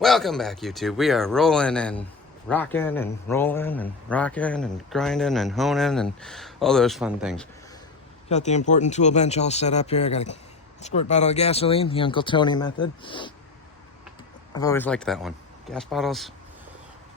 Welcome back, YouTube. We are rolling and rocking and rolling and rocking and grinding and honing and all those fun things. Got the important tool bench all set up here. I got a squirt bottle of gasoline, the Uncle Tony method. I've always liked that one. Gas bottles,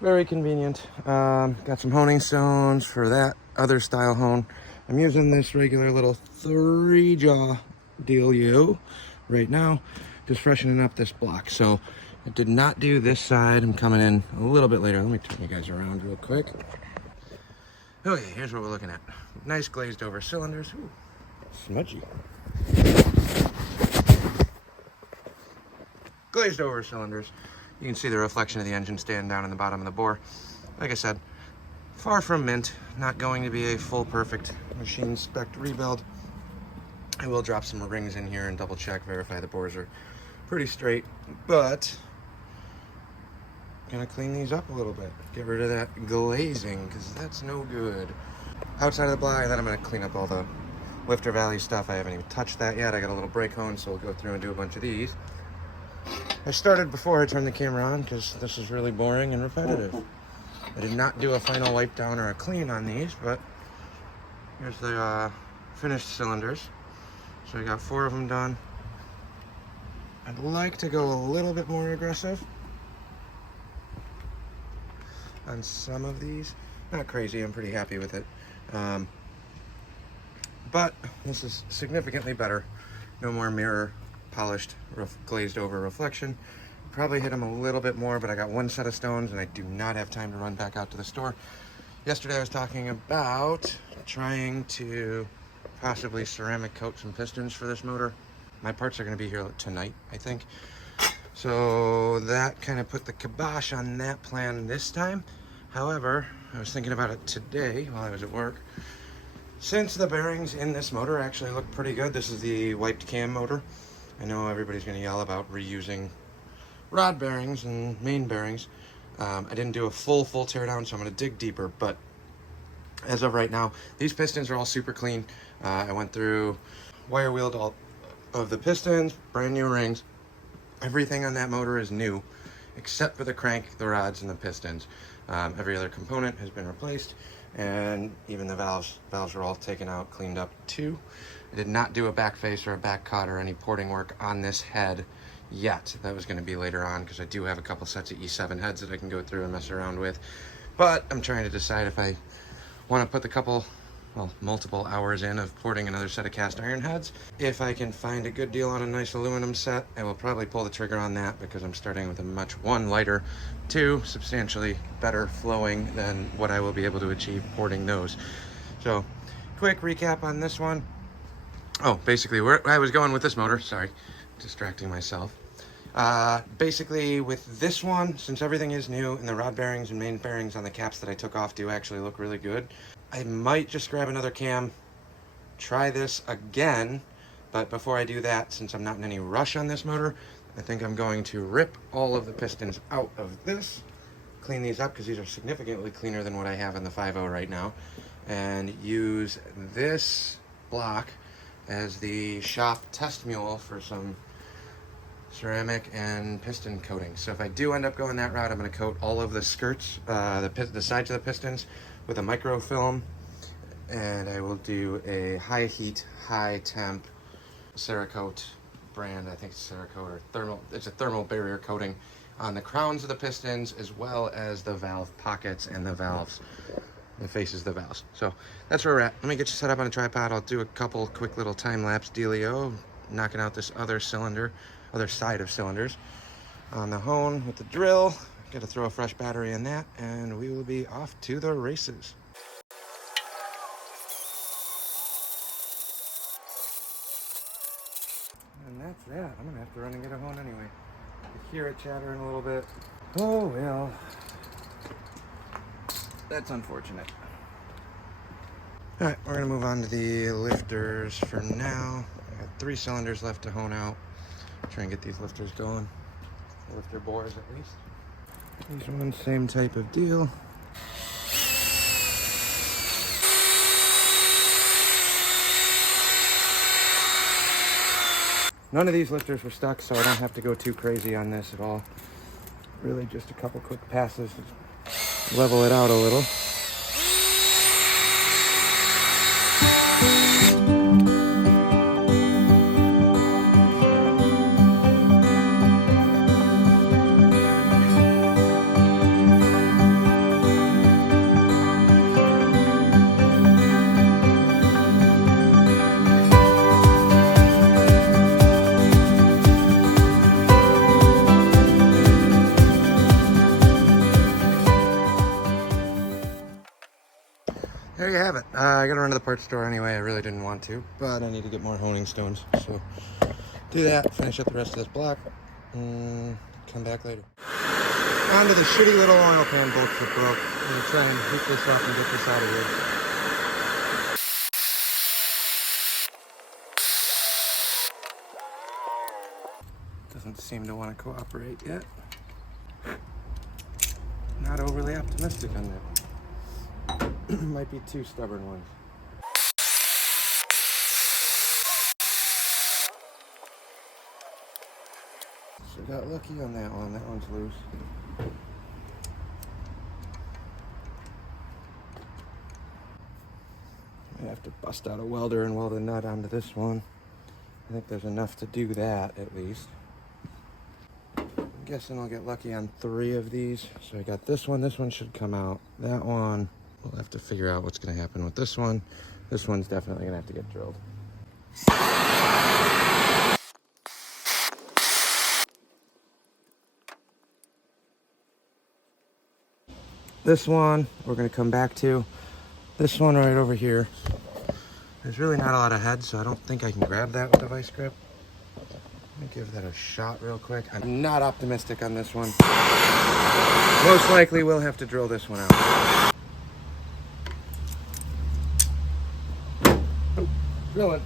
very convenient. Got some honing stones for that other style hone. I'm using this regular little 3-jaw dealio right now, just freshening up this block. So I did not do this side. I'm coming in a little bit later. Let me turn you guys around real quick. Okay, here's what we're looking at. Nice glazed over cylinders. Ooh, smudgy. Glazed over cylinders. You can see the reflection of the engine stand down in the bottom of the bore. Like I said, far from mint. Not going to be a full perfect machine spec rebuild. I will drop some rings in here and double check, verify the bores are pretty straight, but gonna clean these up a little bit. Get rid of that glazing, because that's no good. Outside of the block, and then I'm gonna clean up all the lifter valley stuff. I haven't even touched that yet. I got a little brake hone, so we'll go through and do a bunch of these. I started before I turned the camera on, because this is really boring and repetitive. I did not do a final wipe down or a clean on these, but here's the finished cylinders. So we got 4 of them done. I'd like to go a little bit more aggressive on some of these. Not crazy, I'm pretty happy with it. But this is significantly better. No more mirror polished, glazed over reflection. Probably hit them a little bit more, but I got 1 set of stones and I do not have time to run back out to the store. Yesterday I was talking about trying to possibly ceramic coat some pistons for this motor. My parts are going to be here tonight, I think. So that kind of put the kibosh on that plan this time. However, I was thinking about it today while I was at work. Since the bearings in this motor actually look pretty good, this is the wiped cam motor. I know everybody's going to yell about reusing rod bearings and main bearings. I didn't do a full teardown, so I'm going to dig deeper. But as of right now, these pistons are all super clean. I went through, wire wheeled all of the pistons, brand new rings. Everything on that motor is new, except for the crank, the rods, and the pistons. Every other component has been replaced, and even the valves. Valves are all taken out, cleaned up too. I did not do a back face or a back cut or any porting work on this head yet. That was going to be later on, because I do have a couple sets of E7 heads that I can go through and mess around with. But I'm trying to decide if I want to put the multiple hours in of porting another set of cast iron heads. If I can find a good deal on a nice aluminum set, I will probably pull the trigger on that, because I'm starting with a much, 1, lighter, 2, substantially better flowing than what I will be able to achieve porting those. So, quick recap on this one. Oh, basically where I was going with this motor, sorry, distracting myself. Basically with this one, since everything is new and the rod bearings and main bearings on the caps that I took off do actually look really good, I might just grab another cam, try this again. But before I do that, since I'm not in any rush on this motor, I think I'm going to rip all of the pistons out of this, clean these up, because these are significantly cleaner than what I have in the 5.0 right now, and use this block as the shop test mule for some ceramic and piston coating. So if I do end up going that route, I'm going to coat all of the skirts, the sides of the pistons with a microfilm, and I will do a high heat, high temp Cerakote brand. I think it's Cerakote or thermal. It's a thermal barrier coating on the crowns of the pistons, as well as the valve pockets and the valves, the faces of the valves. So that's where we're at. Let me get you set up on a tripod. I'll do a couple quick little time-lapse dealio, knocking out this other side of cylinders on the hone with the drill. Got to throw a fresh battery in that, and we will be off to the races. And that's that. I'm gonna have to run and get a hone anyway. You hear it chattering a little bit. Oh well, that's unfortunate. All right, we're gonna move on to the lifters for now. I got 3 cylinders left to hone out. Try and get these lifters going. Lifter bores at least. These ones, same type of deal. None of these lifters were stuck, so I don't have to go too crazy on this at all. Really just a couple quick passes to level it out a little. There you have it. I gotta run to the parts store anyway. I really didn't want to, but I need to get more honing stones. So do that, finish up the rest of this block, and come back later. On to the shitty little oil pan bolts that broke. I'm gonna try and hook this up and get this out of here. Doesn't seem to want to cooperate yet. Not overly optimistic on that. Might be two stubborn ones. So got lucky on that one. That one's loose. I have to bust out a welder and weld a nut onto this one. I think there's enough to do that at least. I'm guessing I'll get lucky on 3 of these. So I got this one. This one should come out. That one, we'll have to figure out what's going to happen with this one. This one's definitely going to have to get drilled. This one we're going to come back to. This one right over here. There's really not a lot of head, so I don't think I can grab that with a vice grip. Let me give that a shot real quick. I'm not optimistic on this one. Most likely we'll have to drill this one out. Oh, drill it.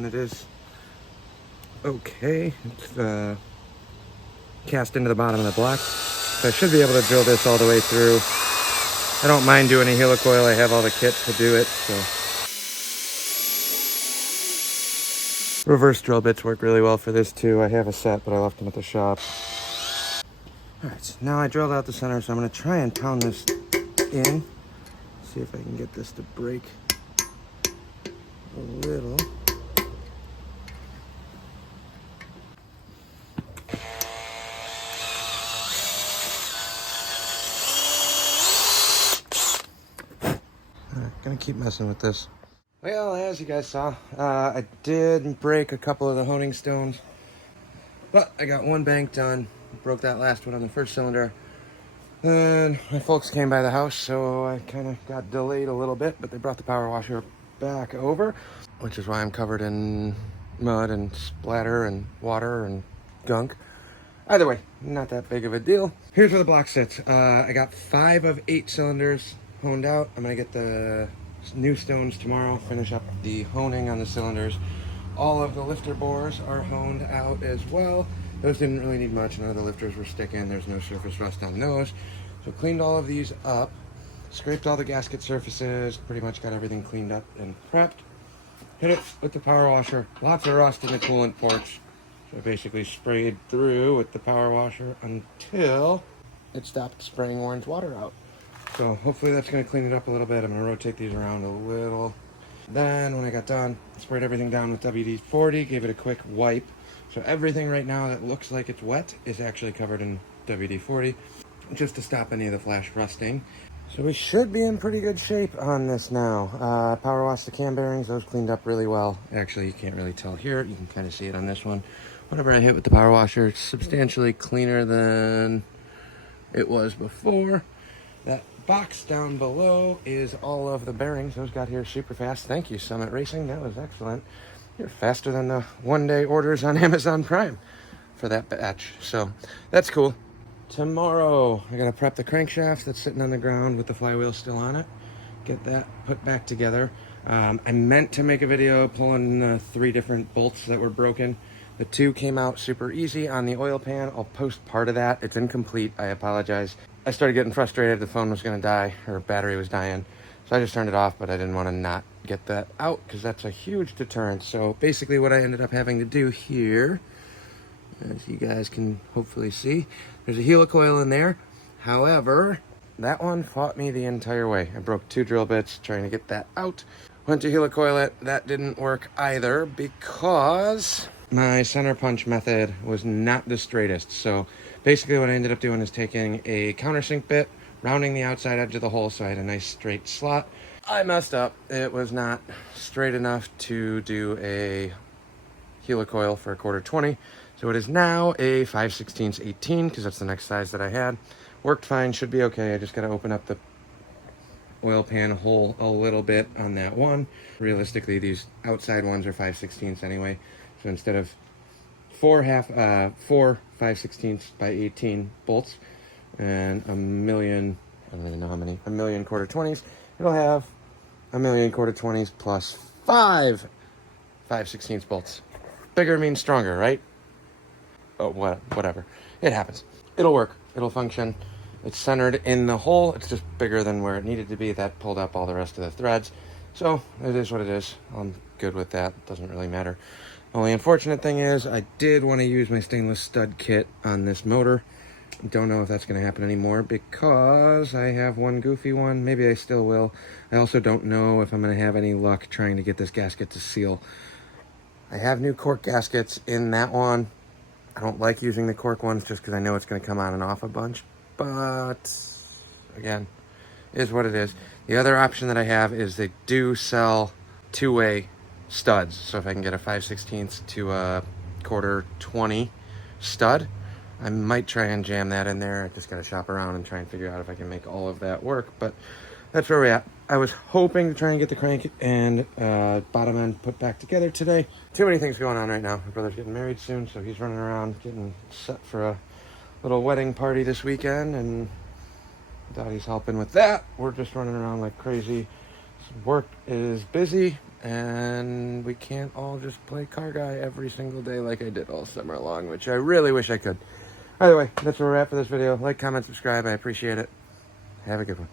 It is okay. It's cast into the bottom of the block, so I should be able to drill this all the way through. I don't mind doing a helicoil. I have all the kit to do it. So reverse drill bits work really well for this too. I have a set, but I left them at the shop. All right, so now I drilled out the center, so I'm going to try and pound this in. See if I can get this to break a little. Gonna keep messing with this. Well, as you guys saw, I did break a couple of the honing stones, but I got one bank done. Broke that last one on the first cylinder. Then my folks came by the house, so I kind of got delayed a little bit, but they brought the power washer back over, which is why I'm covered in mud and splatter and water and gunk. Either way, not that big of a deal. Here's where the block sits. I got 5 of 8 cylinders honed out. I'm gonna get the new stones tomorrow, finish up the honing on the cylinders. All of the lifter bores are honed out as well. Those didn't really need much. None of the lifters were sticking. There's no surface rust on those. So cleaned all of these up, scraped all the gasket surfaces, pretty much got everything cleaned up and prepped. Hit it with the power washer. Lots of rust in the coolant ports. So I basically sprayed through with the power washer until it stopped spraying orange water out. So hopefully that's going to clean it up a little bit. I'm going to rotate these around a little. Then when I got done, sprayed everything down with WD-40, gave it a quick wipe. So everything right now that looks like it's wet is actually covered in WD-40, just to stop any of the flash rusting. So we should be in pretty good shape on this now. Power washed the cam bearings, those cleaned up really well. Actually, you can't really tell here. You can kind of see it on this one. Whatever I hit with the power washer, it's substantially cleaner than it was before. That box down below is all of the bearings. Those got here super fast. Thank you, Summit Racing. That was excellent. You're faster than the one-day orders on Amazon Prime for that batch. So that's cool. Tomorrow, I gotta prep the crankshaft that's sitting on the ground with the flywheel still on it. Get that put back together. I meant to make a video pulling the 3 different bolts that were broken. The 2 came out super easy on the oil pan. I'll post part of that. It's incomplete. I apologize. I started getting frustrated. The phone was going to die, or battery was dying. So I just turned it off, but I didn't want to not get that out because that's a huge deterrent. So basically what I ended up having to do here, as you guys can hopefully see, there's a helicoil in there. However, that one fought me the entire way. I broke 2 drill bits trying to get that out. Went to helicoil it. That didn't work either because my center punch method was not the straightest. So basically what I ended up doing is taking a countersink bit, rounding the outside edge of the hole so I had a nice straight slot. I messed up. It was not straight enough to do a helicoil for a 1/4-20. So it is now a 5/16 18 because that's the next size that I had. Worked fine, should be okay. I just got to open up the oil pan hole a little bit on that one. Realistically, these outside ones are 5/16 anyway. So instead of 4 5/16 by 18 bolts and a million, I don't even know how many, a million 1/4-20s, it'll have a million 1/4-20s plus 5 5/16 bolts. Bigger means stronger, right? Oh, whatever. It happens. It'll work. It'll function. It's centered in the hole. It's just bigger than where it needed to be. That pulled up all the rest of the threads. So it is what it is. I'm good with that. It doesn't really matter. Only unfortunate thing is I did want to use my stainless stud kit on this motor. Don't know if that's going to happen anymore because I have one goofy one. Maybe I still will. I also don't know if I'm going to have any luck trying to get this gasket to seal. I have new cork gaskets in that one. I don't like using the cork ones just because I know it's going to come on and off a bunch. But again, is what it is. The other option that I have is they do sell 2-way studs. So if I can get a 5/16 to a 1/4-20 stud, I might try and jam that in there. I just got to shop around and try and figure out if I can make all of that work. But that's where we're at. I was hoping to try and get the crank and bottom end put back together today. Too many things going on right now. My brother's getting married soon, so he's running around getting set for a little wedding party this weekend, and Dottie's helping with that. We're just running around like crazy. Work is busy, and we can't all just play car guy every single day like I did all summer long, which I really wish I could. Either way, that's where we're at for this video. Like, comment, subscribe. I appreciate it. Have a good one.